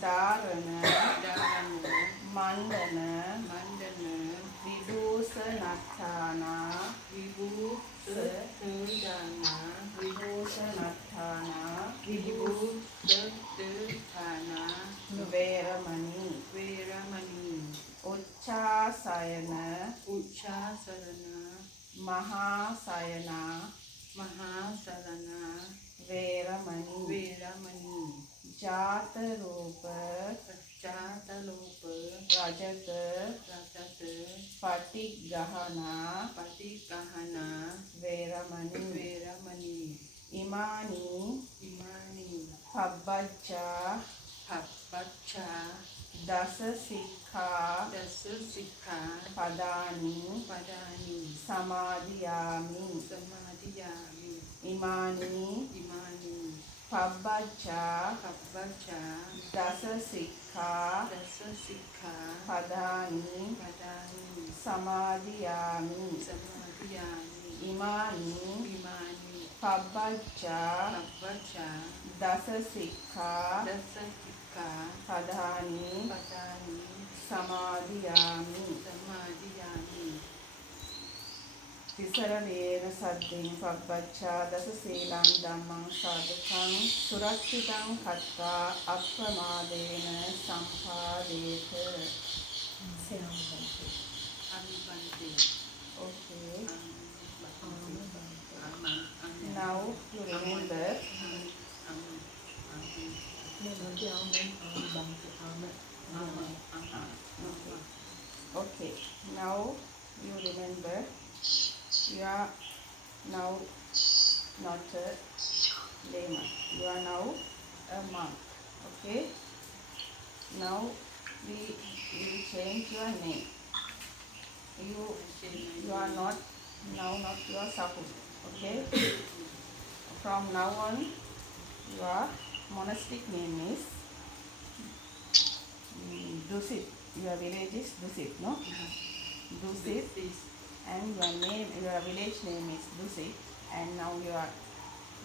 Dharana, Dharana, Mandana, Mandana, Vibhusanathana, Vibhusana, Vibhusanathana, Vibhusana, Veramani, Veramani, Uchchasayana, Uchchasarana, Mahasayana, Mahasarana, Veramani, Veramani, Jata Rupa, Jatalopa, Rajata, Ratata, Patigahana, Patikahana, Veramani, Veramani, Imani, Imani, Pabbajja, Papacha, Dasa Sikha, Dasasikha, Padani, Padani, Samadhiyami, Samadhiyami, Imani, Imani, Pabbajja, Papacha, Dasa Sikha, Dasasikha, Padani, Padani, Samadhiyami, Samadhiyami, Imani, Imani, Pabbajja, Papacha, Dasa Sikha, Dasasikha, Padani, Padani, Samadhiyami. Samadhiyami, Tisaralena saddin pabbaccha dasa seelan dhammang sadukang surakshitam kattva appamadena sampadeta. Anubante, Okay. Anubante, Now you remember. Okay. Now you remember. You are now not a layman. You are now a monk. Okay. Now we will change your name. You are not your Sahu. Okay. From now on, your monastic name is Dusit. Your village is Dusit, no? Dusit. And your village name is Dusit. And now your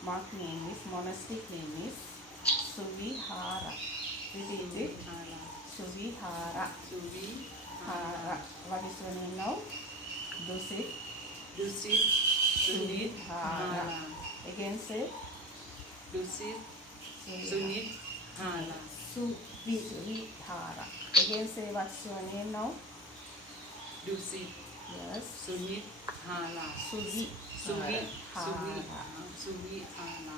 monk name is, monastic name is Suvihara. Repeat it. Suvihara. Hara. What is your name now? Dusit. Dusit, Sunit, Hala. Again say. Dusit, Sunit, Hala. Suvihara. Again say what's your name now? Dusit, Yes. Sunit, Hala. Suvihara. Hala.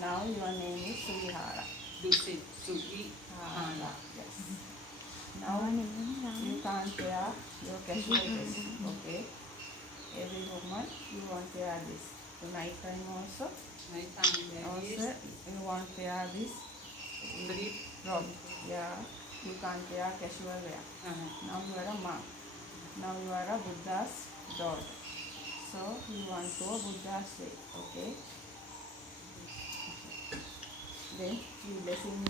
Now your name is Suvihara. Dusit, Sunit, Hala. Yes. Now you can't wear your casual dress. Okay. Every woman you want to wear this. The night time also. Also you want to wear this robe. Yeah. You can't wear casual wear. Now you are a monk. Now you are a Buddha's daughter. So you want to go Buddha's way. Okay. Then you listen.